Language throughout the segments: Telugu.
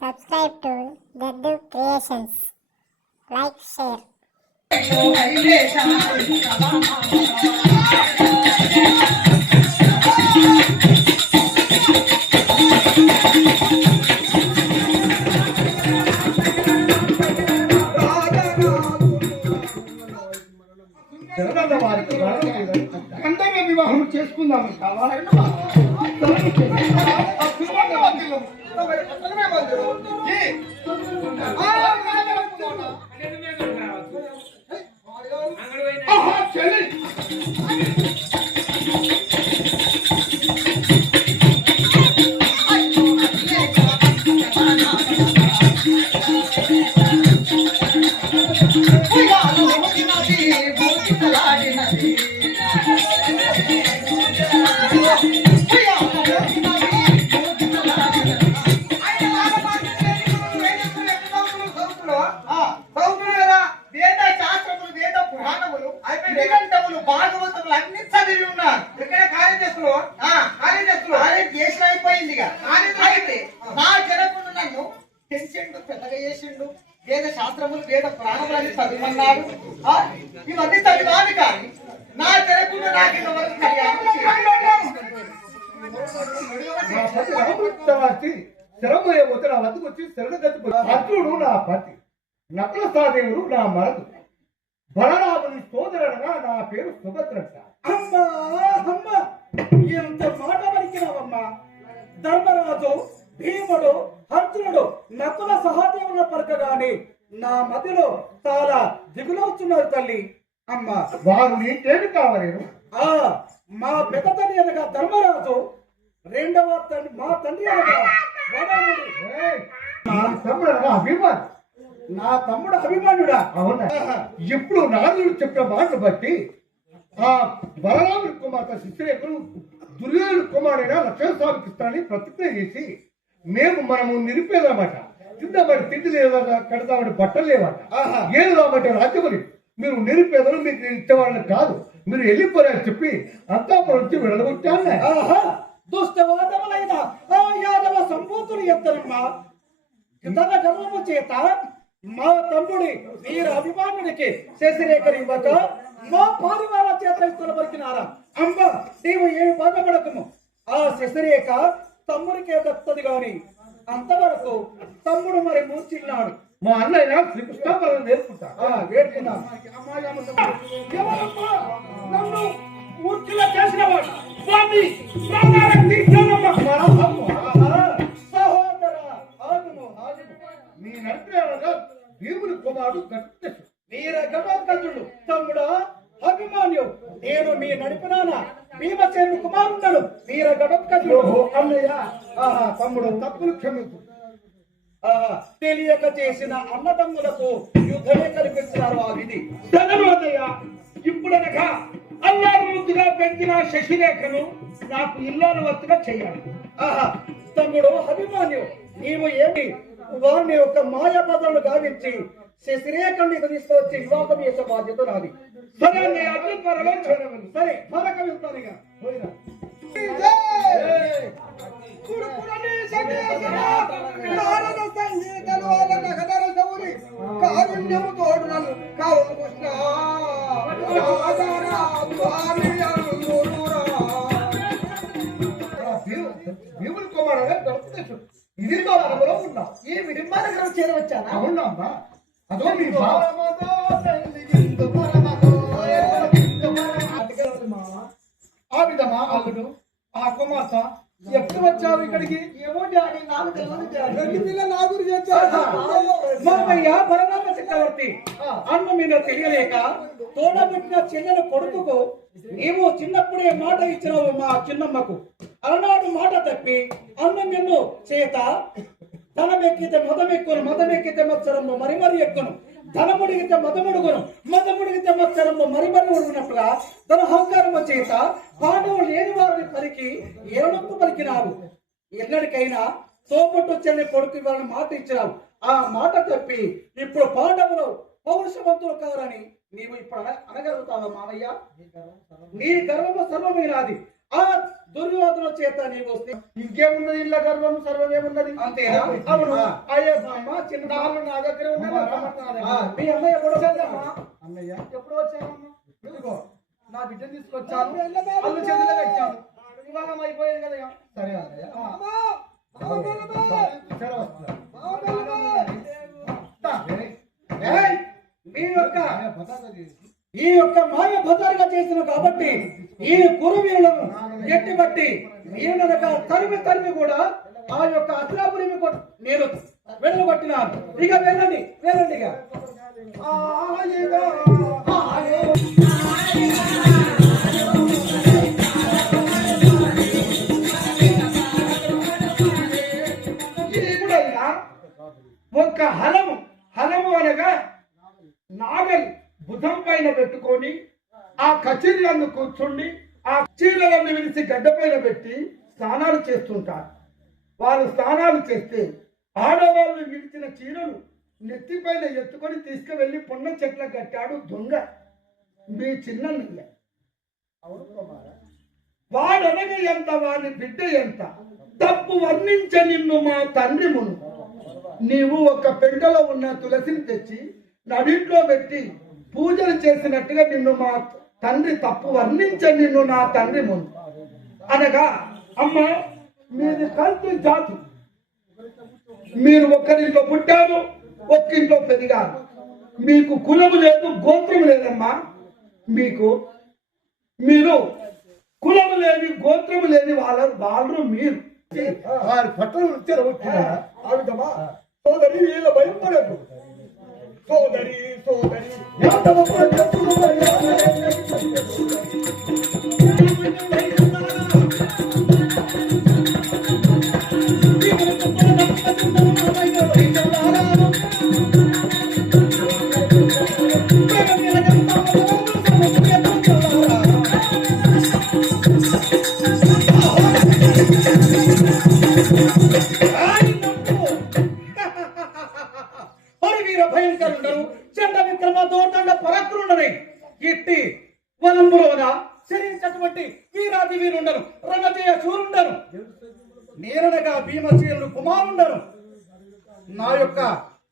Subscribe to Daddu Creations. Like, share. అందరూ వివాహం చేసుకుందాము కావాలంటే భాగవతులు అన్ని చదివి ఉన్నారు. ఇక్కడ కాలేజెస్లో అయిపోయింది. నా జనకుడు నన్ను పెంచిండు, పెద్దగా చేసిండు. వేద శాస్త్రములు వేద ప్రాణములని చదివన్నాడు. ఇవన్నీ చదివాను కానీ నా జనకుడు నాకు ఇంతవరకు శరమయ్యబోతే నా వద్దకు వచ్చి శరణగతి అర్జునుడు నా పతి, నకుల సహదేవుడు నా మరదు, బలరాముని సోదరుడుగా నా పేరు సుభద్రంట. అమ్మా అమ్మా ఎంత మాట పలికినావమ్మా. ధర్మరాజు, భీముడు, అర్జునుడు, నకుల సహదేవుల పలకగాని నా మధ్యలో చాలా దిగులవుతున్నారు తల్లి. అమ్మా వారు నీకేమి కావలేరు? మా పెద్ద తండ్రి అనగా ధర్మరాజు, రెండవ తండ్రి మా తండ్రి అనగా అభిమాని. నా తమ్ముడు అభిమానుడా? అవునా? ఇప్పుడు నారదుడు చెప్పిన మాటలు బట్టి ఆ బలరాముడి కుమార్తె శిశురేఖను దుర్యోధన కుమారుడైన లక్ష్మణస్వామికి ఇస్తానని ప్రతిజ్ఞ చేసి మనము నిరుపేదమాట, తిందామని తిండి లేదా, కడతామని బట్టలు లేవట, ఏది కాబట్టి రాజ్యమని మీరు నిరుపేదలు, మీకు నేను ఇచ్చేవాళ్ళని కాదు, మీరు వెళ్ళిపోయారని చెప్పి అంతాపురం నుంచి విడగొట్టాను. దుష్టవాదములైన ఆ యాదవ సంభూతులు ఎత్తనమ్మా. తన గర్వము చేత మా తమ్ముడి వీర అభిమానుడికి శశిరేఖని ఇవ్వక మా పారివార చేత ఇస్తున్న పలికినారా? అమ్మ నీవు ఏమి బాధపడకము. ఆ శశిరేఖ తమ్ముడికే దత్తది గాని అంతవరకు తమ్ముడు మరి మూర్చిన్నాడు. మా అన్నయ్య శ్రీకృష్ణ నేర్పుతా వేడుకున్నా. నన్ను మూర్చిలో చేసిన వాడు నీ నడిపేవాడుగా భీముని కుమారుడు గట్టెసు వీర గణోత్కచుడు తమ్ముడా అభిమాన్యు. నేను మీ నడిపినాన భీమసేను కుమారుడు వీర గణోత్కచుడు. అన్నయ్య తమ్ముడు తప్పులు క్షమించు. తెలియక చేసిన అన్నదమ్ములకు యుద్ధమే కల్పిస్తున్నారు ఆ విధి. చదవదయ్య, ఇప్పుడనగా అల్లారు ముద్దుగా పెంచిన శశిరేఖను నాకు ఇల్లాలు వస్తుగా చెయ్యాలి. తమ్ముడు అభిమాన్యు, నీవు ఏమి వారిని ఒక మాయాపదాలు గావించి శశిరేఖని తీసుకొచ్చి వివాహం చేసే బాధ్యత నాది. సరే అన్ని త్వరలో చూడవాలి. సరే త్వరగా వెళ్తాను. ఇక పోయినా భీముని కుమారుడుగా గట్టెసు ఇది వరంలో ఉన్నా. ఈ విడింబానగరం చేరవచ్చానా? అవునమ్మా. అదో మీ ఆ విధమా అల్లుడు ఆ కుమార్తె ఎప్పుడు వచ్చావు ఇక్కడికి? ఏమో డాడీ నాకు తెలియదు. నా గురించి మామయ్య బలరామ చక్రవర్తి అన్న మీద తెలియలేక తోడబెట్టిన చెల్లెల కొడుకుకు నీవు చిన్నప్పుడే మాట ఇచ్చినావు మా చిన్నమ్మకు. అలనాడు మాట తప్పి అన్న నిన్ను చేత ధనమెక్కితే మదమెక్కును, మదమెక్కితే మత్సరము మరి మరి ఎక్కును, ధనముడిగితే మదముడుగును, మదముడిగితే మత్సరము మరి మరి ఉడిగినట్టుగా తన అహంకారము చేత పాండవులు లేని వారిని పలికి ఏడుపు పలికినావు. ఎన్నటికైనా తోపట్టు చెల్లి కొడుకు వాళ్ళని మాట ఇచ్చినావు. ఆ మాట తప్పి ఇప్పుడు పాండవులు పౌరుషవంతులు కారని నీవు ఇప్పుడు అనగలుగుతావా మామయ్య? నీ గర్వము సర్వమైనది. ఆ దుర్యోధన చేత నీవు ఇంకేమున్నది ఇళ్ళ గర్వం సర్వం ఏమున్నది అంతేనా? అవును అయ్యే బామ్మ చిన్న నాలుగు నా దగ్గర ఉన్నాయి మీ అన్నయ్య ఎప్పుడు వచ్చేదమ్మా? అన్నయ్య ఎప్పుడు వచ్చామమ్మా ఇదిగో నా బిడ్డ తీసుకొచ్చాను అల్లు చేతిలో పెట్టాను వివాహం అయిపోయింది కదా సరే అన్నయ్య సరే ఏయ్, ఈ యొక్క మాయ బజారుగా చేసిన కాబట్టి ఈ కురువీరులను ఎట్టిబట్టి ఈయనక తరిమి తరిమి కూడా ఆ యొక్క అత్రాపురిని నేను వెళ్ళబట్టినాను. ఇక వెళ్ళండి వెళ్ళండి ఇక. ఇప్పుడైనా ఒక హలము అనగా నాగలి భుజం పైన పెట్టుకొని ఆ కచేరీలను కూర్చుండి ఆ చీరలను విడిచి గడ్డ పైన పెట్టి స్నానాలు చేస్తుంటారు. వాళ్ళు స్నానాలు చేస్తే ఆడవాళ్ళు విడిచిన చీరలు నెత్తిపైన ఎత్తుకొని తీసుకువెళ్లి పున్న చెట్ల కట్టాడు దొంగ మీ చిన్నయ్య. వాడనగ ఎంత వాని బిడ్డ ఎంత తప్పు వర్ణించ నిన్ను మా తండ్రి ముందు. నీవు ఒక పెండలో ఉన్న తులసిని తెచ్చి నడింట్లో పెట్టి పూజలు చేసినట్టుగా నిన్ను మా తండ్రి తప్పు వర్ణించ నిన్ను నా తండ్రి ముందు అనగా, అమ్మ మీది కల్తీ జాతి, మీరు ఒక్కరింట్లో పుట్టారు ఒక్కింట్లో పెరిగారు, మీకు కులము లేదు గోత్రం లేదమ్మా. మీరు కులము లేని గోత్రము లేని వాళ్ళు మీరు వారి పట్టణం చెరగొట్టినా ఆవిడమా సోదరి వీళ్ళ భయపడదు సోదరి సోదరి పరివీర భయంకరుండరు చండ విక్రమ దోటండ పరాక్రుండరై ఇట్టి వనంబులోన శరించినటువంటి వీరాది వీరుండరు రణజయ శూరుండరు నేరనగా భీమసేనుడు కుమారుండరు నా యొక్క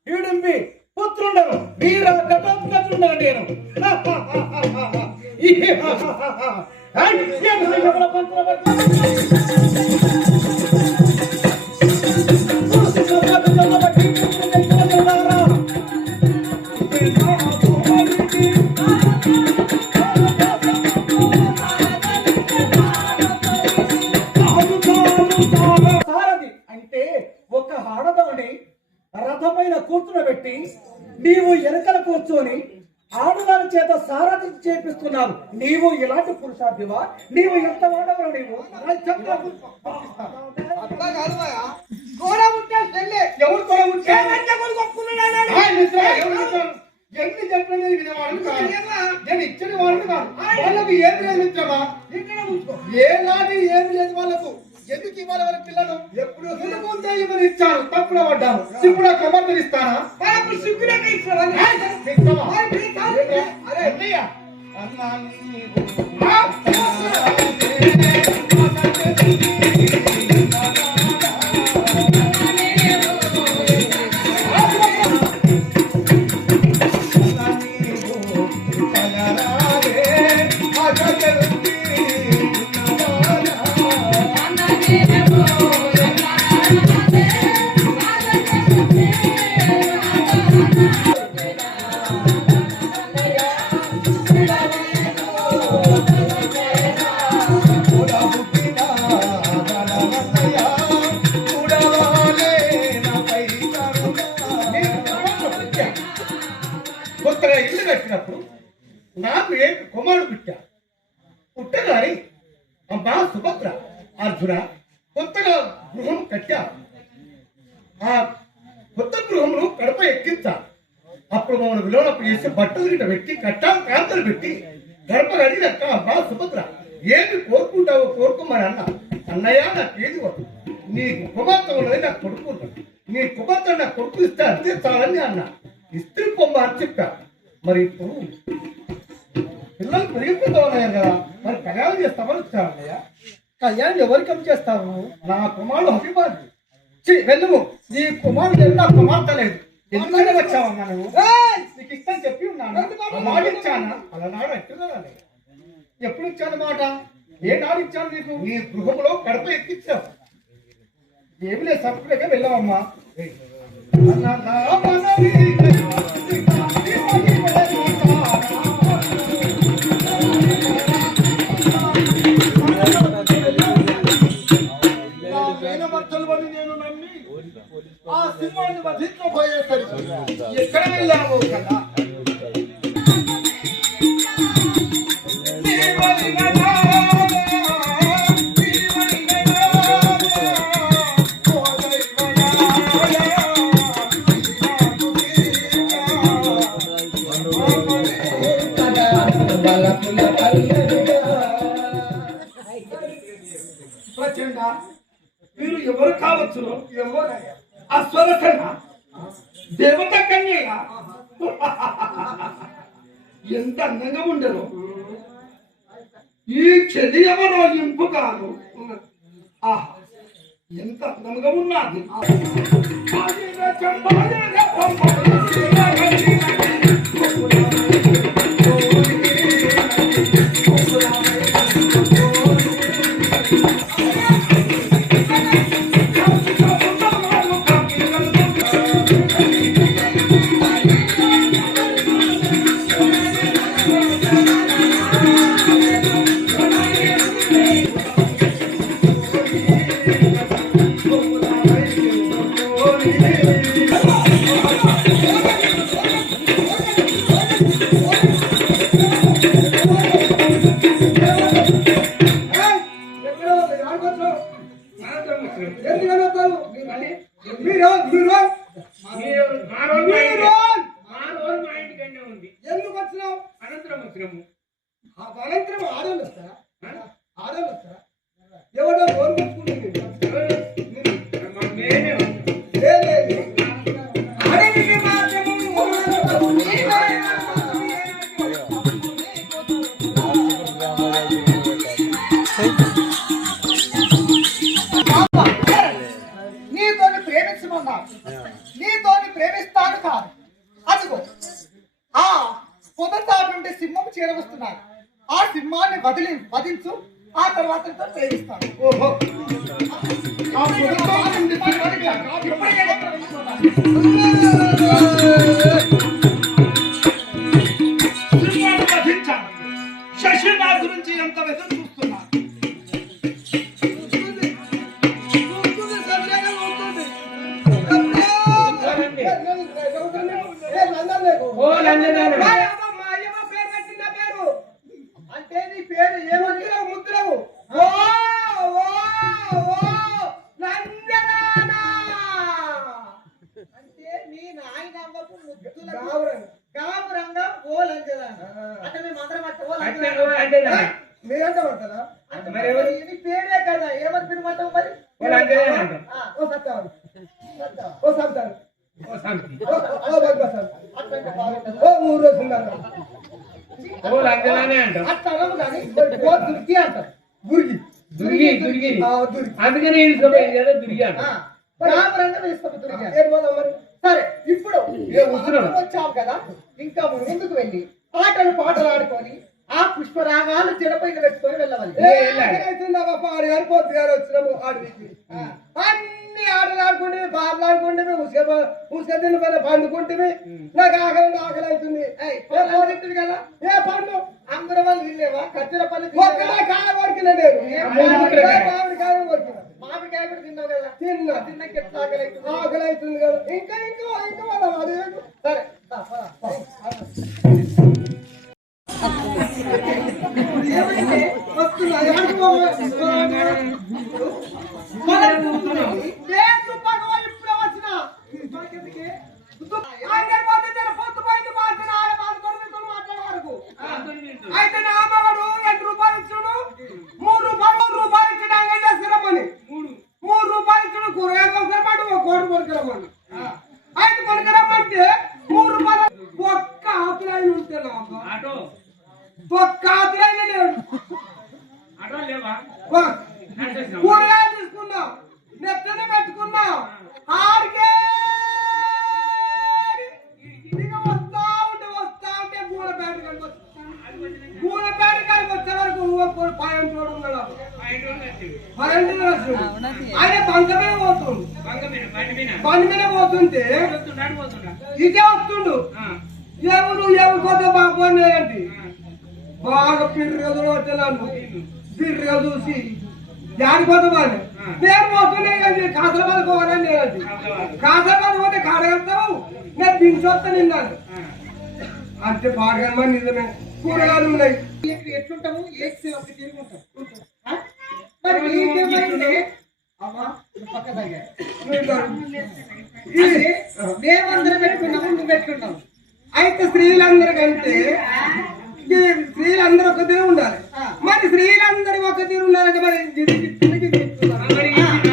ఈడింపి పుత్రుండరు వీర ఘటోత్కచుండరు నేను సారథి అంటే ఒక ఆడదాన్ని రథమైన కూర్చునబెట్టి నీవు వెనకల కూర్చొని ఆడదాని చేత సారథి చేపిస్తున్నావు. నీవు ఇలాంటి పురుషార్థివా? నీవు ఎంత వాడవరా? నీవు ఎన్ని చెప్పినది వినేవాడు కాదు, నేను ఇచ్చిన వాడిని కాదు. వాళ్ళకు ఏం లేదు మిత్రమా, ఏ నాది ఏమి లేదు వాళ్ళకు. ఎందుకు ఇవ్వాలి వాళ్ళ పిల్లలు? ఎప్పుడు ఎందుకుంటే ఇవ్వని ఇచ్చాను, తప్పున పడ్డాను. ఇప్పుడు కుమార్తెలు ఇస్తానా? అరే అన్నయ్య అన్నా కొత్తగా ఇల్లు కట్టినప్పుడు నాకు కుమారుడు పుట్టగాని అమ్మా సుభద్ర అర్జున కొత్తగా గృహం కట్టా. ఆ కొత్త గృహమును గడప ఎక్కించాలి. అప్పుడు మమ్మల్ని విలువనప్పు చేసి బట్టలు గిట్ట పెట్టి కట్టాలు కాంతలు పెట్టి గడప అడిగినట్ట అమ్మా సుభద్ర ఏమి కోరుకుంటావో కోరుకోమని అన్నయ్య నాకు ఏది వద్దు, నీకు కుమార్తె ఉన్నది నాకు కొడుకు ఉన్నది, నీ కుమార్తె నాకు కొడుకు ఇస్తే అంతే చాలని అన్న. ఇస్త్రీ పొమ్మ అని చెప్పా. మరి ఇప్పుడు పిల్ల పిల్లలు పెరిగిపోతూ ఉన్నాయి కదా, మరి కళ్యాణం చేస్తామని వచ్చానయ్యా. కళ్యాణం ఎవరికి అప్పు చేస్తావు? నా కుమారుడు అభిమాని. వెళ్ళము, నీ కుమారుడు నా కుమార్తె లేదు. ఎందుకని వచ్చావన్నా నువ్వు? నీకు ఇష్టం చెప్పి ఉన్నాను, మాట ఇచ్చాను. అలనాడు అట్టుగా ఎప్పుడు ఇచ్చాను మాట? ఏ నాడు ఇచ్చాను నీకు? నీ గృహంలో కడప ఎక్కించావు. ఏమి లేదు, సప్పుడుగా వెళ్ళావమ్మా. ఆ సింహాన్ని వధించబోయేసరికి ఎక్కడ వెళ్ళాము కదా. ప్రచండ, మీరు ఎవరు కావచ్చు? అశ్వరకన్న దేవత కన్యయ ఎంత అందంగా ఉండరు. ఈ చెది ఎవరో ఇంపు కాదు. ఆహా, ఎంత అందంగా ఉన్నది. ఎందుకు వచ్చినావు? అనంతరం వచ్చినాము. అనంతరం ఆడోళ్ళు వస్తారా? ఆడోళ్ళు వస్తారా? ఎవరో లోన్ పెట్టుకుంటుంది. నీతోని ప్రేమించమన్నా, నీతోని ప్రేమిస్తాను కాదు. అదిగో ఆ పొదసాటు నుండి సింహం చేరవస్తున్నారు. ఆ సింహాన్ని వధించు, ఆ తర్వాత ప్రేమిస్తాను. ఓహో, శశి నా గురించి ఎంత వెతులు చూస్తున్నా. అంటే నీ పేరు ఏమని? ముద్రవు. అంటే నీ నాయనమ్మకు గావురంగా ఓ లంజదాన. అంటే మేము అందరం మీరంతా పడతారా? నీ పేరే కదా, ఏమని పిలుమంటావు మరి? ఓ సత్తావు, ఓ సత్తారు, ఓ మూడు రోజులు అందుకని సరే, ఇప్పుడు వచ్చాం కదా, ఇంకా ముందుకు వెళ్ళి పాటలు ఆడుకొని ఆ పుష్పరాగాలు చెరపైన పెట్టుకొని వెళ్ళవాలి. పాడి గారు పొద్దు గారు వచ్చినాము ఆడవికి. అన్ని ఆటలు ఆడుకుంటే, పాటలు ఆడుకుంటే, ఉసుక తిన్న పైన పండుకుంటే నాకు ఆకలి అవుతుంది. కదా ఏ పండు అందరూ వాళ్ళు వీళ్ళేవా? కత్తిర పల్లి ఒక్కడే కాయ కొరికిన నేను, మామిడికాయ కొరికిన. మామిడికాయ కూడా తిన్నావు కదా, తిన్న ఎట్లా ఆకలి అవుతుంది కదా. ఇంకా వాళ్ళ అదే. సరే, అయితే నా అమ్మవాడు 2 రూపాయలు ఇచ్చుడు, 3 రూపాయలు ఇచ్చడానికి సిరమని 3 రూపాయలు ఇచ్చుడు. కూరగాయ కొనుక్కరమ్మంటే 1 కోటి కొనుక్కరమ్మని. అయితే కొనుక్కరమ్మంటే 3 రూపాయలు ఒక్క ఆకులు ఉంటే కాదులైనా లేడు కూరగాయలు తీసుకున్నాం నెత్తన పెట్టుకున్నాం ఆడికే వస్తా ఉంటే పూలపేట కాడికి వచ్చే వరకు పైన చూడు ఆయన బంక మీద పోతుండు బండి మీద పోతుంటే ఇదే వస్తుండు ఎవరు పోతే బాబు అనేయండి బాగా పిర్రెదులు వచ్చేలాను పిర్రెగా చూసి జాడిపోతామని నేను పోతున్నాయి కానీ కాసరబాద్ పోవాలని నేనండి కాసరబాద్ పోతే కాడగలుగుతావు నేను దించొస్తా నిన్నాను అంటే బాగా నిజమే కూరగాయలు ఉన్నాయి ఎట్లుంటాము ఒక తిరిగి ఉంటాం మరి నీకేమైంది అమ్మా పక్క మేమందరం పెట్టుకున్నాము నువ్వు పెట్టుకున్నావు అయితే స్త్రీలందరికంటే స్త్రీలందరూ ఒక తీరు ఉండాలి మరి స్త్రీలందరూ ఒక తీరు ఉండాలంటే మరి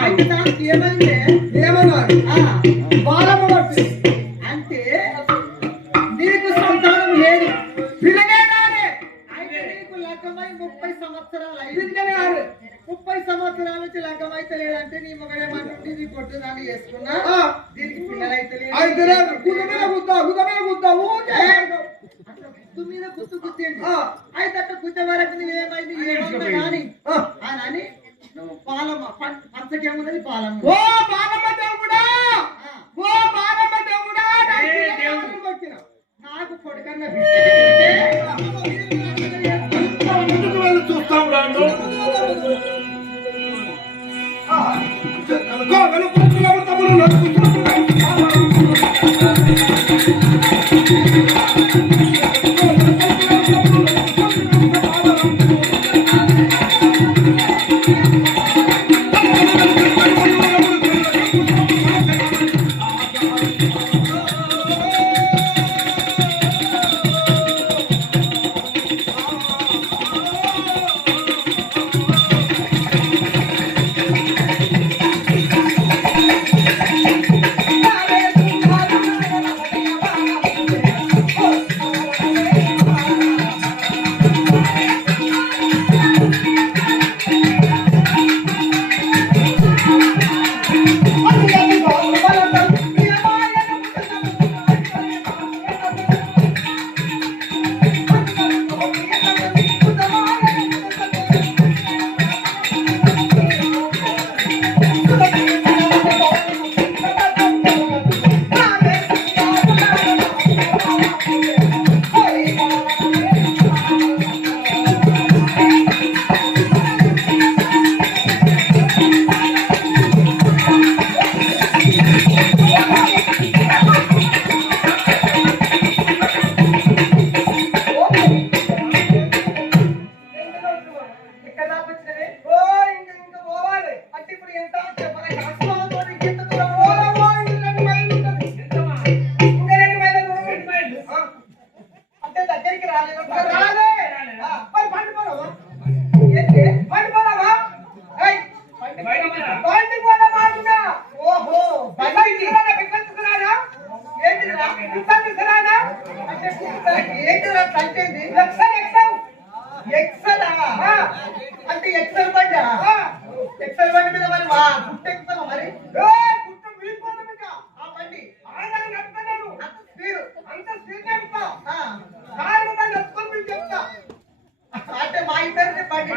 అయితే దానికి ఏమైంది ఏమన్నారు బాలమ్మ బట్టి అంటే నీకు సంతానం లేదు పిల్లనే కాదే అయితే నీకు లగ్గమై 30 సంవత్సరాలు పిల్లనే కాదు 30 సంవత్సరాల నుంచి లగ్గం అయితే లేదంటే నీ మొగడేమంటుంటే నీ కొట్టుదాన్ని చేసుకున్నా దీనికి పిల్లలైతే అయితే గుద్ద మీద గుద్దు మీద గుద్దు గుద్దేంటి అయితే అట్లా గుద్ద వరకు నువ్వేమైంది ఏమన్నా కానీ అని నువ్వు పాలమ్మ పంచకేమున్నది పాలమ్మ ఓ బాలమ్మ దేవుడా ఓ బాలమ్మ దేవుడా నాకు కొడుకన్న చూస్తాం రాను అంటే ఎక్సెల్ బండి ఎక్సెల్ బండి మీద మరి గుట్టెక్కుతామా మరి ఆ బండి అంటే మా ఇద్దరిని బండి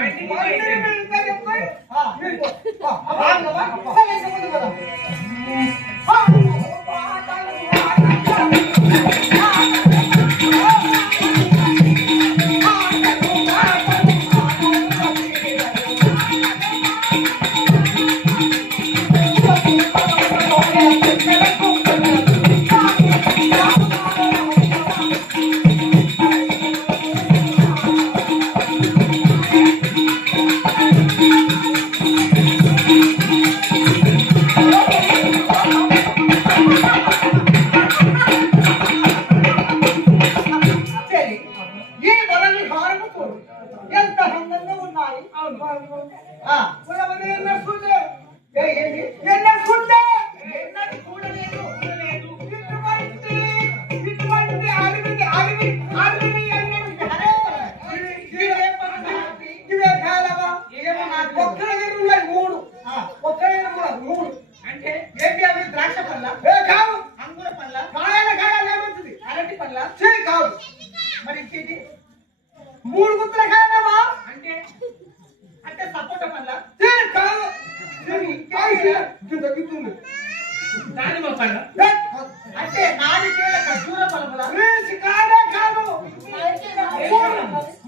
ఇంకేంటి 3 గుత్తుల కాయలమ్మా. అంటే అంటే సపోటా పండ్ల కాదు. ఇది తగ్గుతుంది. దానిమ్మ పండ్ల అంటే నాలుగేళ్ల ఖర్జూర పలపలా కాదే కాదు.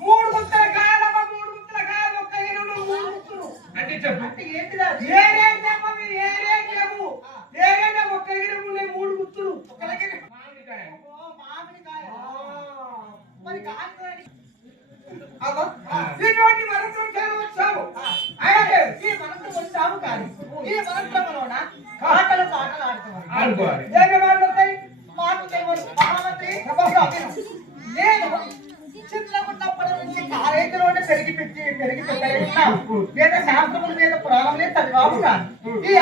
3 గుత్తుల కాయలమ్మా. 3 గుత్తుల కాయలు ఒక్క ఇరువులు 3 గుత్తులు. అంటే చెప్పు. అంటే ఏంటిదా అది? ఏరేం ఒక్క ఇరువులు 3 గుత్తులు. మామిడికాయ. ఓ, మామిడికాయ. మరి కాదు అవ్వ, ఇటువంటి మరొకరు చేయవచ్చావు. అయితే ఈ మనసు వచ్చాము కానీ ఈ మనసులోన ఆటలు పాటలు ఆడుతున్నారు. ఆడుకోవాలి. ఏం మాట్లాడతాయి? మాకు తెలియదు మహామంత్రి నేను చిన్నగున్నప్పటి నుంచి కాలేజీలోనే పెరిగి పెట్టాను. వేద శాస్త్రముల మీద పురాణములే చదివాము కాదు. ఈ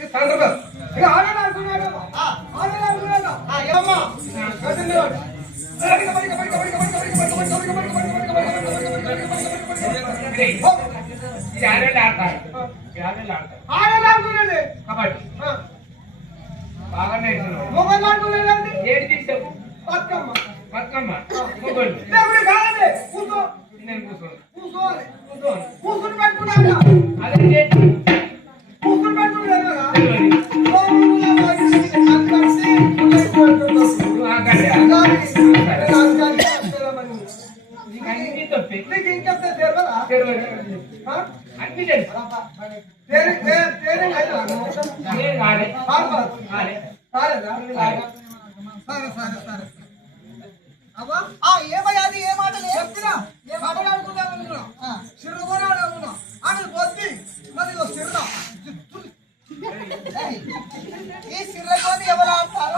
ఈ సందర్భం ఇక ఆడలాడుకున్నాడు. ఆడలాడుకున్నాడు. ఏమమ్మా ఇది ఆడేళ్ళు ఆడతారు. ఈ ఆడేళ్ళు ఆడతారు. ఆడలాడుకున్నది. కబడ్డీ. బాగా నేర్చుకున్నావు. మొగలు ఆడుకునేదండి. ఏడు తీసావు. బతుకమ్మ. బతుకమ్మ. మొగోళ్ళు. దేవుడి కాదండి. కూర్చో. నేను కూర్చోను. కూర్చోవాలి. కూర్చోను. కూర్చుని పెట్టుకున్నాడు. అదే చేతి. కూర్చుని పెట్టుకున్నాడు కదా. తెలియదు. నువ్వు ఆగండి. నీకు అన్ని తప్పే. నీకు ఇంకెంత తెలియదా? తెలియదు. ఆ? అన్ని తెలుసు. తేనే కాదు. నేను ఆడే. ఆడతారు. ఆడే. సరేనా? ఆడే. సరే. అవ్వా ఏమయ్యా అది ఏ మాటలు చెప్పినా ఏ మాట్లాడుకున్నా సిర్ర కూడా ఆడుకున్నా ఆమె పోతే మరి సిర్ర ఈ సిర్రతోని ఎవరు ఆడతారు?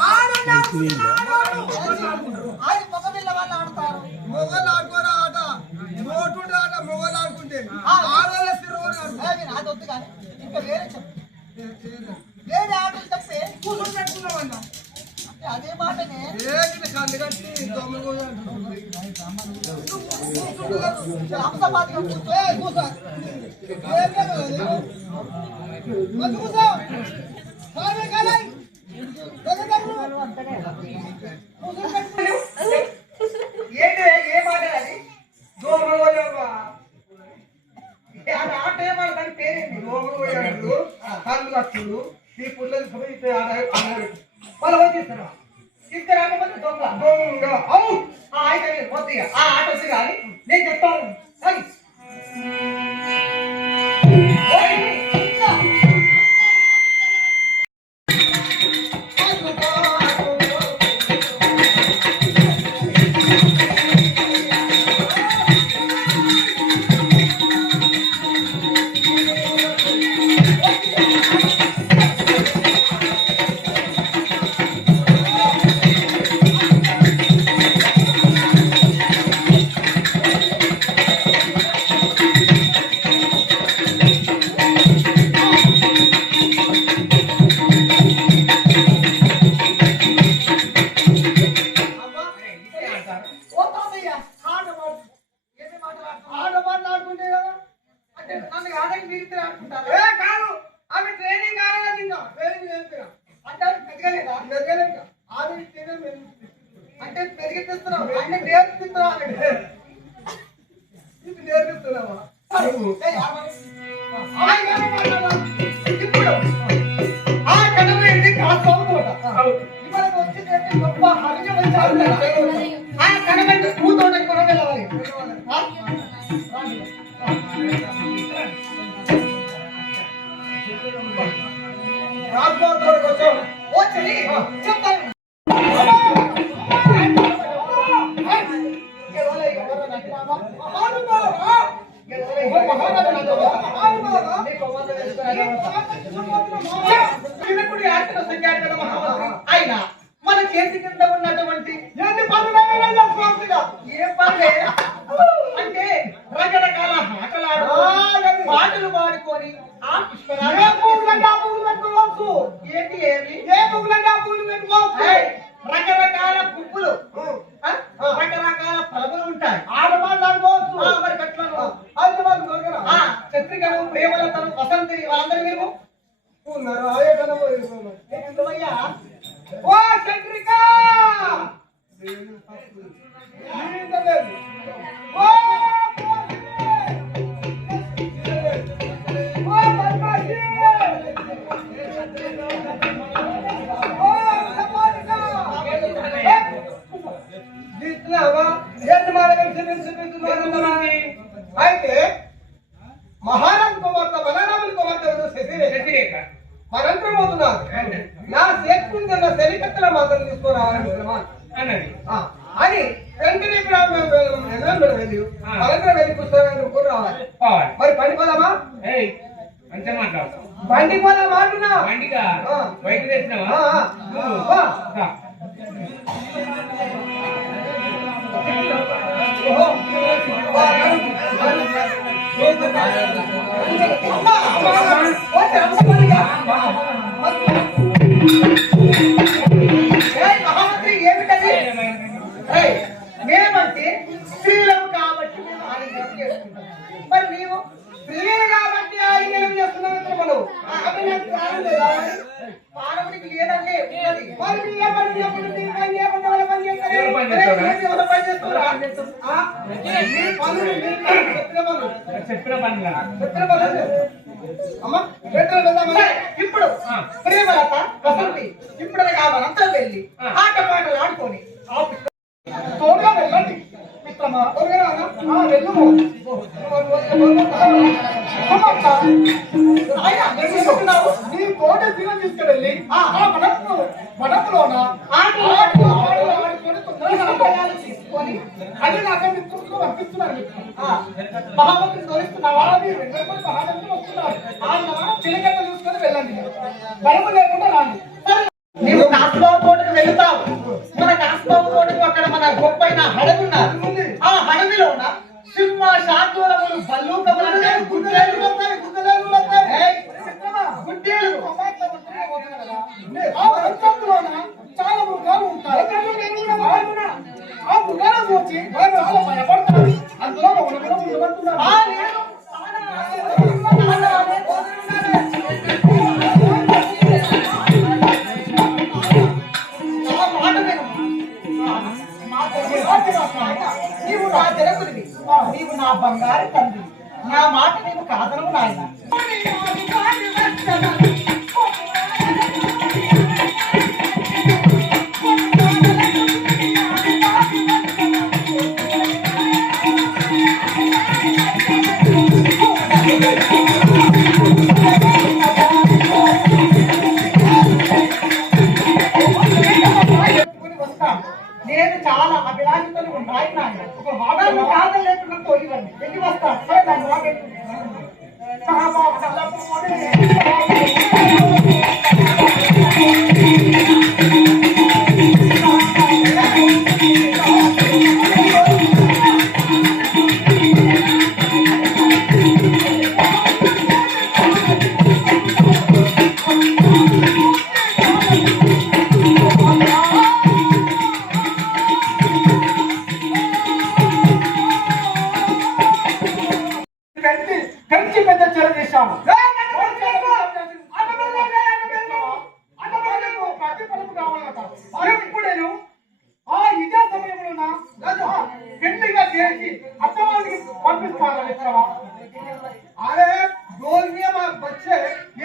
అది మగపిల్ల వాళ్ళు ఆడతారు. మొగలు ఆడుకోరా ఆట నోటు ఆట మొగలు ఆడుకుంటే ఆడలే సిర్ర కూడా ఆడుకుంటా అది వద్దు కానీ ఇంకా వేరే చెప్పు. వేరే ఆటలు తప్పే కూర్చొని పెట్టుకున్నామన్నా అదే మాటనే ఏంటి కళ్ళు కట్టి దొమ్మలు కూడా హంసపాతిగా కూర్చో. కూర్చో కూర్చో సరే కదా ఏంటి ఏ మాట అది? దోమలు పోయావా అది ఆట ఏమాట దాని పేరేంటి? దోమలు పోయాడు కళ్ళు కట్టుడు ఈ పుల్లలు పోయి వాళ్ళు వచ్చేస్తారా ఇస్తే రాకపోతే దొంగ. దొంగ అవు అయితే వద్దు ఆ ఆట వచ్చి కానీ నేను చెప్తాను. కానీ ఆడవాళ్ళు ఆడుకుంటే కదా అంటే నన్ను ఆడకి మీరు ఆడుకుంటారు. ఏ కాదు ఆమె ట్రైనింగ్ కాలేదు ఇంకా ట్రైనింగ్ నేర్పినా అంటే అది పెరగలేదా? నిజంగా ఆమె ట్రైనింగ్ అంటే పెరిగిస్తున్నావు అంటే నేర్పిస్తున్నావు. ఇది నేర్పిస్తున్నావా ఇప్పుడు ఆ కడవ ఏంటి కాస్తోట ఇవాళ వచ్చిందంటే గొప్ప హరిజన ఆ కడవంటే పూతోట కూడా వెళ్ళవాలి. రాజ్కోట్ వచ్చాం వచ్చి చెప్తాను. అయినా మన చేతి కింద ఉన్నటువంటి ఎన్ని పనులు ఏ పనులే అంటే రకరకాల ఆటలాడు పాటలు పాడుకొని ఆ పుష్పరాలు ఏంటి ఏమి రకరకాల పువ్వులు రకరకాల ఫలములు ఉంటాయి. మరి కట్లను చత్రికలు ప్రేమలతను వసంతి వాళ్ళందరూ మీరు ఎందుకయ్యా ఓ చంద్రిక అయితే మహారాజు కుమార్తె బలరాముని కుమార్తె శశిరేఖ మనంతరం అవుతున్నారు. నా చేతుకున్న శనికత్తల మాత్రం తీసుకురావాలనుకున్నామా అని వెంటనే వెళ్ళి మనంతరం వెళ్ళి పుస్తకాలు కూడా రావాలి. మరి పండిపోదామా? పండిపోదామా అంటున్నా? మహామంత్రి ఏమిటది? మేమంటే స్త్రీలం కాబట్టి మేము ఆలింగనం చేసుకుంటాం. మరి నీవు స్త్రీలు కాబట్టి ఆలింగనం చేస్తున్నావు. మనం మానవునికి లేదంటే ఉన్నది. మరి నీ ఏ పని చేస్తున్నప్పుడు నీ పని చేయకుండా వాళ్ళ పని చేస్తారు. ఎవరు పని చేస్తున్నా? నీ పనులు చెప్పిన పనులు అమ్మా ఇప్పుడు ప్రేమలత వసంతి ఇప్పుడు కావాలంతా వెళ్ళి ఆట పాటలు ఆడుకొని తోడుగా వెళ్ళండి మిత్రమా. వెళ్ళు నీ తోట దినం తీసుకువెళ్ళి ఆ వనపులోన తీసుకొని అది నాకు మిత్రులు పంపిస్తున్నారు. మహామంత్రి తోరిస్తున్నావా? మహామంత్రి వస్తున్నారు. చిలకట్ట చూసుకొని వెళ్ళండి. భయము లేకుండా రాండి. నీవు కాసుబాబు తోటకు వెళ్తావు. మన కాసుబాబు తోటకు అక్కడ మన గొప్పైన హడవి ఉన్నారు. ఆ హడవిలో ఉన్న సింహ శాంతులములు బల్లూకములు గుడ్డేలు చాలా మృగాలు ఉంటాయి. ఆ మృగాలను చూసి చాలా భయపడతారు. అందులో ఉండబడుతున్నారు. నీవు నా జనకుడివి, నీవు నా బంగారు తండ్రి. నా మాట నీవు కాదనవు నాయన. నేను చాలా అభిలాషితో ఉన్నాయి నాయన. ఒక వాడాలు కాదం లేకుండా తోలివండి. వెళ్ళి వస్తాను. కంచి పెద్ద చెర చేశాము. ఇప్పుడేను ఆ ఇదే సమయంలో పెళ్లిగా చేసి అత్తవారికి పంపిస్తాను. అరే వచ్చే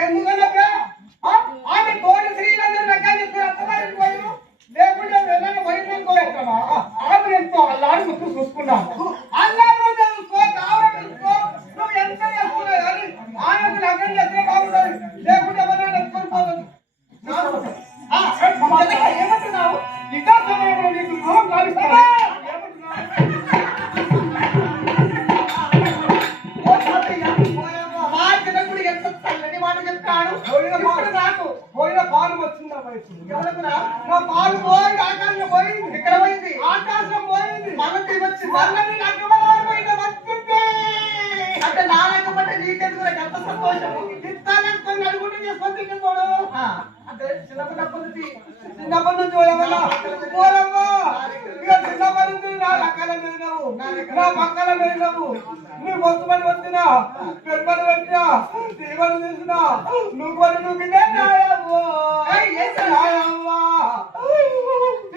ఎందుకంటే ఆమె తోటి శ్రీలందరూ రకాలు అత్తవారికి పోయిన లేకుంటే వెళ్ళని పోయిన ఆమె ఎంతో అల్లాడి ముక్కు చూసుకున్నాను. అల్లాడి చూసుకో కావాలనుకో నువ్వు ఎంత చేసుకున్నావు కానీ ఆమెకు లగ్నం చేస్తే బాగుంటుంది. లేకుంటే ఎవరైనా ఎత్తుకొని పోతుంది. ఏమంటున్నావు? ఇదే సమయంలో నీకు గృహం కావిస్తాను. ఎంత చల్లని మాట చెప్తాడు. పోయిన పాలు వచ్చిందా వయసు? నా పాలు పోయి ఆకాశం పోయింది. ఎక్కడ పోయింది? ఆకాశం పోయింది. మనకి వచ్చి మరణి అంటే నా లేకపోతే నీకెందుకు ఎంత సంతోషం. ఇస్తాను అనుకుంటే చేసుకొని తిన్నాడు. అంటే చిన్నప్పటి నుంచి పోయమ్మా ఇక చిన్నప్పటి నుంచి నా లక్కల పెరిగినావు, నా పక్కన పెరిగినావు. నువ్వు మొత్తమని వచ్చినా పెద్దలు పెట్టినా తీగలు తీసినా నువ్వు కొని నువ్వు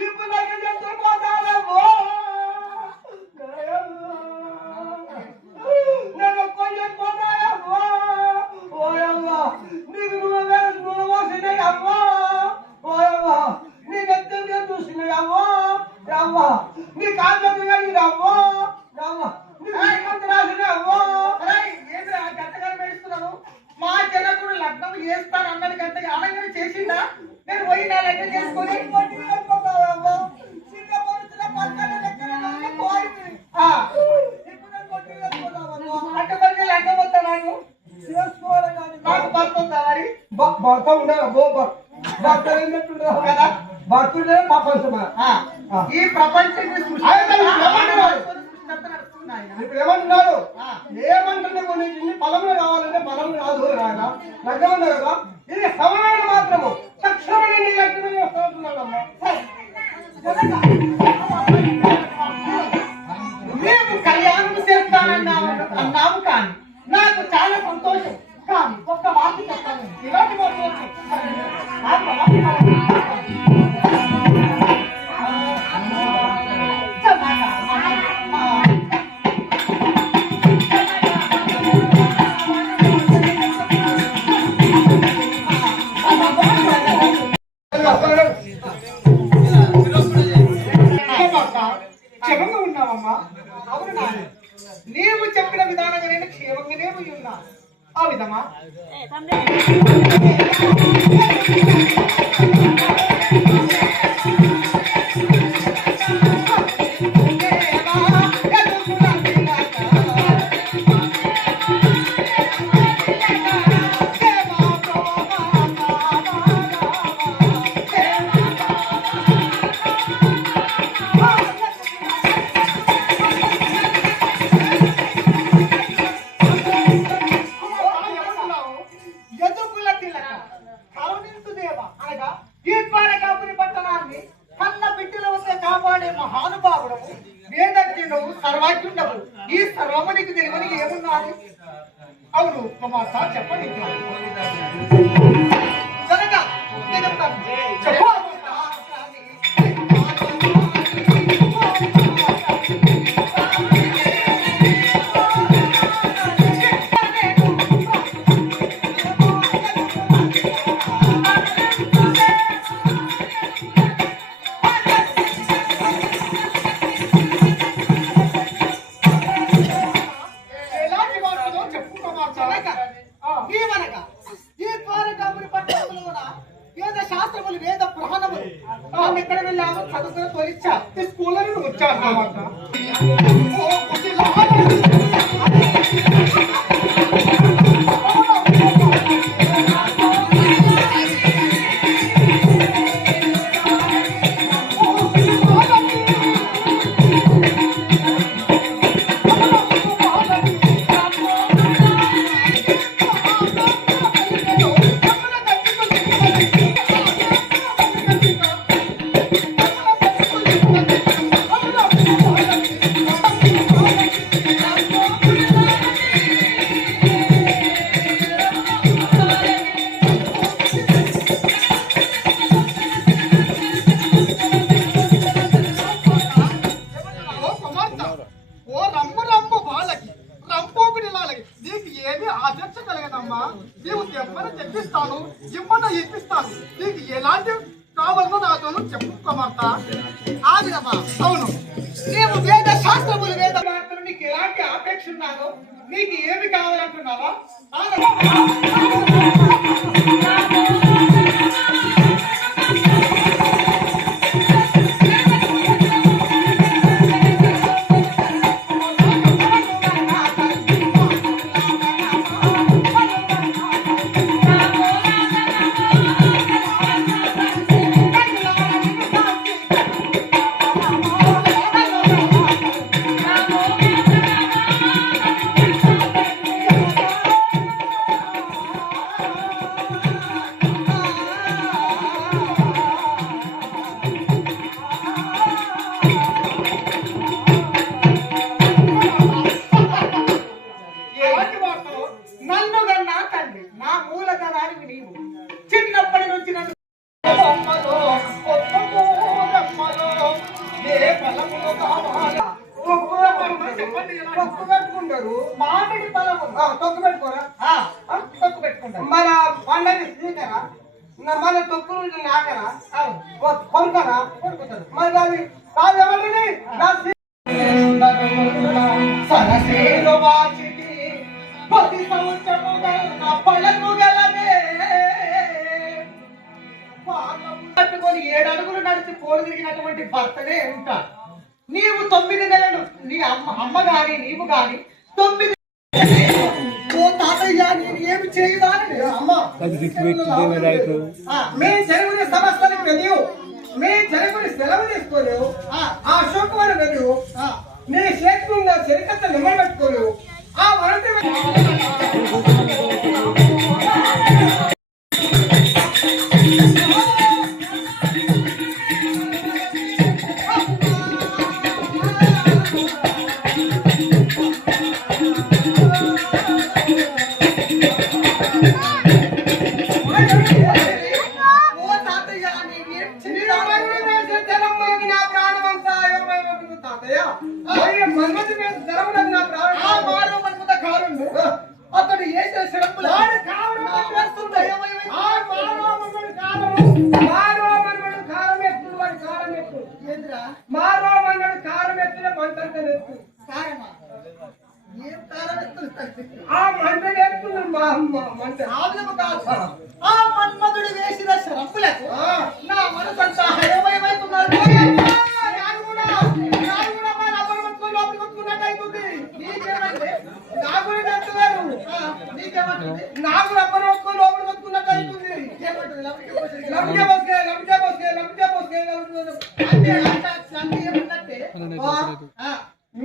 ఇప్పుడు దగ్గర చెప్తూ పోతావో నా లగ్నం చేసుకొని అంటే మరి లగ్నం వస్తా నాకు నాకు భర్త ఉందా మరి భర్త ఉండాలి భర్త ఏంటంటున్నావు కదా భర్తుండే ప్రపంచమా ఈ ప్రపంచాన్ని ఇప్పుడు ఏమంటున్నాడు ఏమంటుంటే కొన్ని ఇన్ని ఫలములు కావాలంటే ఫలం కాదు ఆయన లగ్నం ఉంది కదా ఇది సమయాన్ని మాత్రము తక్షణమే నీ లగ్నం చేస్తున్నాడమ్మా మేము కళ్యాణం చేస్తానన్నాము అన్నాము కానీ నాకు చాలా సంతోషం కానీ ఒక్క మాట చెప్తాను ఇలాంటి క్షేమంగా ఉన్నావమ్మా అవును నాన్న నీవు చెప్పిన విధానంగా నేను క్షేమంగానే ఉన్నా ఆ విధమా మహానుభావుడము వేదజ్ఞుడవు సర్వాజ్ఞుడవు ఈ సర్వమునికి తెలియని ఏమున్నది అవును కుమార్త చెప్పండి కనుక నేను చెప్తాను చెప్పు ఎక్కడ వెళ్ళాము చదువుకుని తోలిచ్చా స్కూల్లో వచ్చాను తెప్పిస్తాను ఇమ్మన్నా ఇప్పిస్తాను నీకు ఎలాంటి కావాలో నాతోను చెప్పు కుమార్త ఆదిరమ్మా అవును నీవు వేద శాస్త్రములు వేద మాత్రం నీకు ఎలాంటి ఆపేక్ష ఉన్నాదో నీకు ఏమి కావాలంటున్నావా మామిడి పలము తొక్కు పెట్టుకోరా తొక్కు పెట్టుకుంటారు మన పండగ స్వీకరా మన తొక్కు నుంచి నాకరా కొనుకరా కొనుక్కుంటారు మరి అది కాదు ఎవరిని సరసేరు వాచికి ప్రతి సంవత్సరము పళ్ళకు గలదే చేసుకొని 7 అడుగులు నడిచి పోలు తిరిగినటువంటి భర్తనే ఉంటా. నీవు 9 నెలలు నీ అమ్మ గాని నీవు గాని 9 ఓ తాతయ్య నేను ఏమి చేయదాని అమ్మ మీ చెరువుని సమస్యలకు వెళ్ళి మీ చెరువుని సెలవు తీసుకోలేవు. ఆ అశోకవనం వెళ్ళి నీ చేతులు చెరికత్త నిమ్మలు పెట్టుకోలేవు. ఆ వరద అతడు చేసే శ్రమలు మారో మన్నడు కారం ఎత్తులే మంత్రంతో ఎత్తు ఆ మంత్రుడు ఎత్తుంది మా అమ్మ మంత్రి ఆ మన్మధుడు వేసిన శ్రమలకు నా మనసంతా హయమయమవుతున్నాడు. నాకు రబ్బర్ ఒక్క లోపల కొట్టుకున్నట్టు అవుతుంది.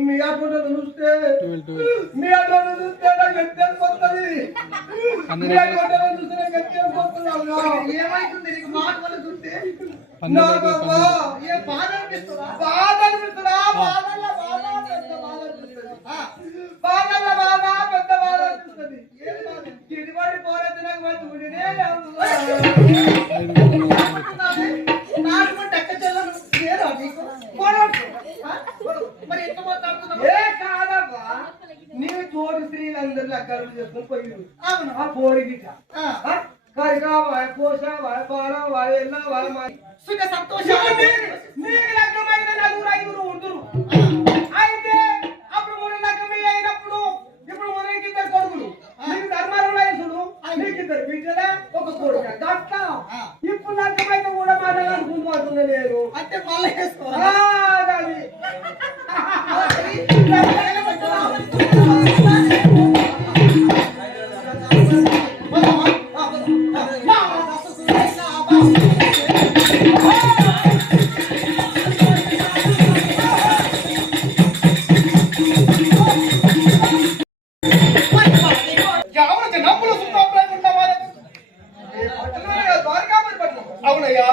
మీ ఆటోలో చూస్తే మీ ఆటోలో చూస్తే నాకు ఎత్తేసిపోతుంది. మీ ఆటోలో చూస్తే నాకు ఎత్తేసిపోతున్నావు. ఏమైతుంది నీకు మాట వల్ల చూస్తే నా బాబా ఏ బాధ అనిపిస్తుందా? బాధ అనిపిస్తుందా? బాధల్లో బాధ పెద్ద బాధ అనిపిస్తుంది. బాధల్లో బాధ పెద్ద బాధ అనిపిస్తుంది. గిడిపడి పోలేదు నాకు మా చూడనే నాటుకుంటే ఎక్క చెల్లెలు లేరా నీకు మరి ఎంత మాట్లాడుతున్నావు? ఏ కాదబ్బా నీవు తోడు స్త్రీలందరూ లెక్కలు చేసుకుని పోయి అవును ఆ పోరిగిట కరిగావాయ కోసావాయ బాలవాయ ఎల్లవాయ మా సుఖ సంతోషం నీకు లగ్గమైన 4-5 ఉంటురు. అయితే అప్పుడు 3 లగ్గమే అయినప్పుడు ఇప్పుడు 3 కొడుకులు నీకు ధర్మాలు వయసుడు నీకు 2 బిడ్డలే 1 కొడుకు అట్లా ఇప్పుడు లగ్గమైతే కూడా మాట్లాడుకుంటున్నా నేను అంటే మళ్ళీ అవునయ్యా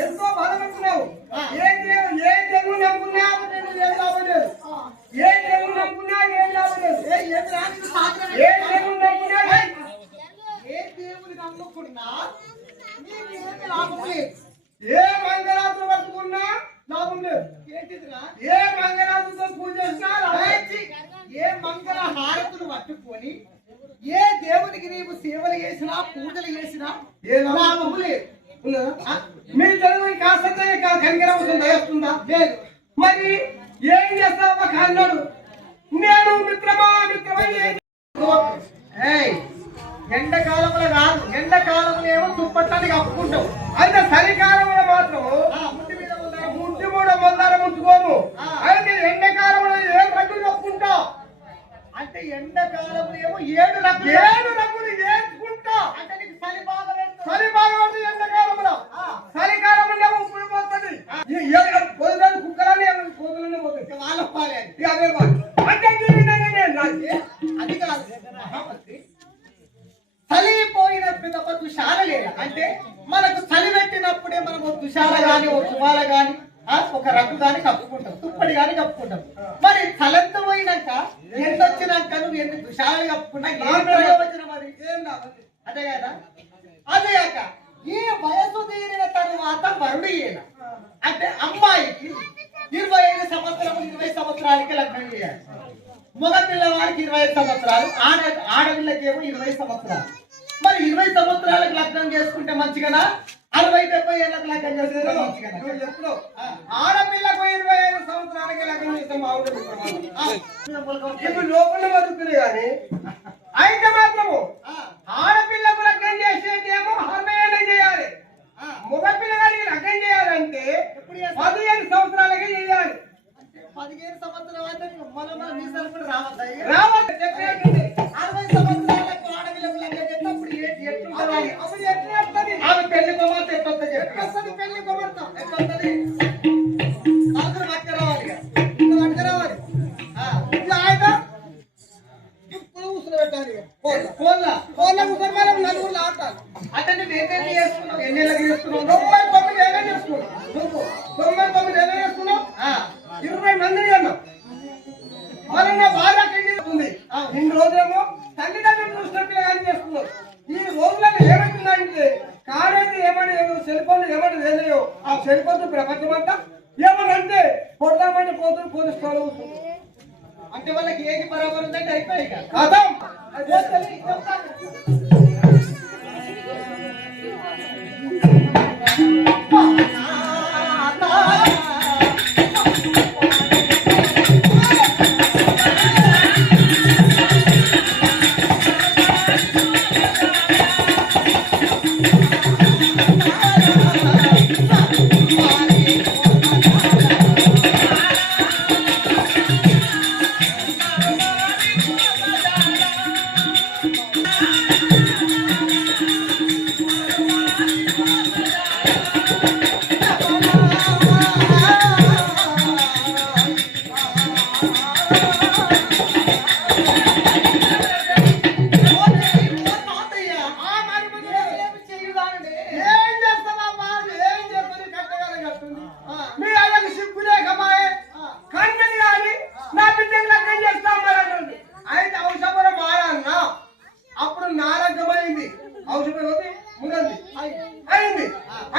ఎంతో బాధపడుతున్నావు. ఏ జన్మ నమ్ముకున్నా ఏం లాభం లేదు. ఏ జన్మ నమ్ముకున్నా ఏం లాభం లేదు. ఏ జన్మ నమ్ముకున్నా ఏ దేవుని నమ్ముకున్నా లాభం లేదు. ఏ మంగళాత్ర పట్టుకున్నా లాభం లేదు. ఏ మంగళాత్రతో పూజ చేసినా ఏ మంగళ హారతులు పట్టుకొని ఏ దేవునికి నీవు సేవలు చేసినా పూజలు చేసినా ఏ లాభం లేదు. మీ చదువు కాస్త కనికరవుతుందా వేస్తుందా లేదు. మరి ఏం చేస్తావా కన్నాడు నేను మిత్రమా ఎండాకాలంలో కాదు. ఎండాకాలంలో ఏమో దుప్పట్టానికి కప్పుకుంటావు. అయితే చలికాలంలో మాత్రం ముట్టి కూడా మందార ముట్టుకోము. అయితే ఎండాకాలంలో ఏ రంగులు కప్పుకుంటావు అంటే ఎండాకాలంలో ఏమో 7 రంగులు వేసుకుంటా. అంటే నీకు చలి బాగా పడుతుంది ఎండాకాలంలో. చలికాలంలో ఏమో ఉప్పుడు పోతుంది. కుక్కలనే కోతులనే పోతుంది వాళ్ళ పాలే అదే అది కాదు. చలి పోయినప్పుడు తప్ప తుషార లేదా అంటే మనకు చలి పెట్టినప్పుడే మనం ఒక తుషార గాని ఒక తువాల గాని ఒక రగ్గు గాని కప్పుకుంటాం, తుప్పటి గాని కప్పుకుంటాం. మరి చలంత పోయినాక ఎండొచ్చినాక నువ్వు ఎన్ని తుషారాలు కప్పుకున్నా ఏం ప్రయోజనం? మరి ఏం లాభం? అదే కదా. అదే కాక ఈ వయసు తీరిన తరువాత వరుడు ఈయన అంటే అమ్మాయికి 25 సంవత్సరాలు 20 సంవత్సరాలకి లగ్నం చేయాలి. మగ పిల్లవాడికి 25 సంవత్సరాలు, ఆడపిల్లకి ఏమో 20 సంవత్సరాలు. మరి 20 సంవత్సరాలకు లగ్నం చేసుకుంటే మంచిగా, 60-70 ఏళ్ళకి లగ్నం చేసుకుంటే మంచిగా. ఆడపిల్లకు 25 సంవత్సరాలకి లగ్నం చేస్తే మావుడు ఇప్పుడు లోపల బతుకుతుంది కానీ కోళ్ళ కూర్చొని మనం నలుగురు ఆడతారు. అంటే నువ్వు ఎన్ని చేసుకున్నావు? ఎన్ని ఏళ్ళకి చేసుకున్నావు? 99 ఏళ్ళకి చేసుకున్నావు. 99 ఏళ్ళకి చేసుకున్నావు. 20 మందిని అన్నావు. మరి నా బాగా చేస్తుంది. ఇన్ని రోజులేమో తల్లిదండ్రులు చూసినట్టుగా కానీ చేస్తున్నావు. ఈ రోజులలో ఏమవుతుందంటే కాలేజీ ఏమని సెల్ ఫోన్లు ఏమని లేదో ఆ సెల్ ఫోన్ ప్రపంచం అంతా ఏమనంటే కొడదామని పోతున్నారు పోలీసు వాళ్ళు. అంటే వాళ్ళకి ఏది బరాబర్ ఉందంటే అయిపోయి కదా.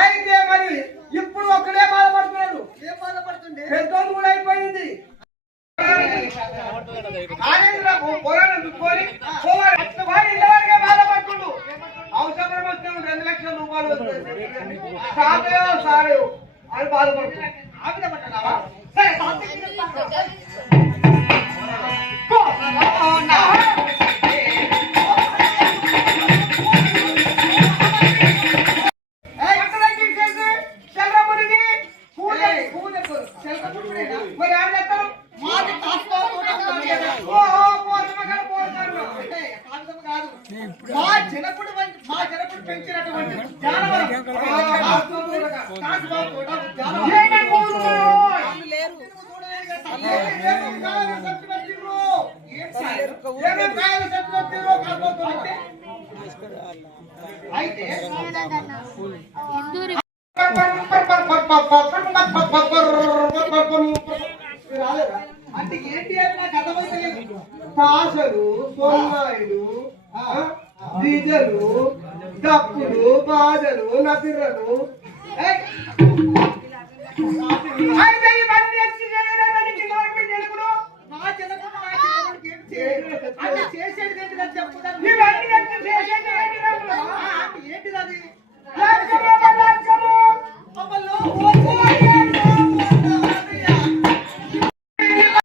అయితే మరి ఇప్పుడు ఒక్కడే బాధపడుతున్నాడు. ఏం బాధపడుతుంది? పెద్దోడు కూడా అయిపోయింది. బాధపడుతుండు. అవసరం వస్తే 2 లక్షల రూపాయలు సాధయో సారో అని బాధపడుతుంది. ఆవిడమంటున్నావా? సరే మరి ఏం చేస్తారు? మా జనకుడు పెంచినటువంటి అయితే అంటే ఏంటి అని నాకు అర్థమైతే తాసలు సోన్నాయిలు డీజలు డప్పులు బాధలు నదిరలు అయితే ఇవన్నీ వచ్చి చేయడానికి జనకుడు నా జనకుడు చేసేది ఏంటి చెప్పుతాను. ఇవన్నీ చేసేది ఏంటి? ఏంటిది అది?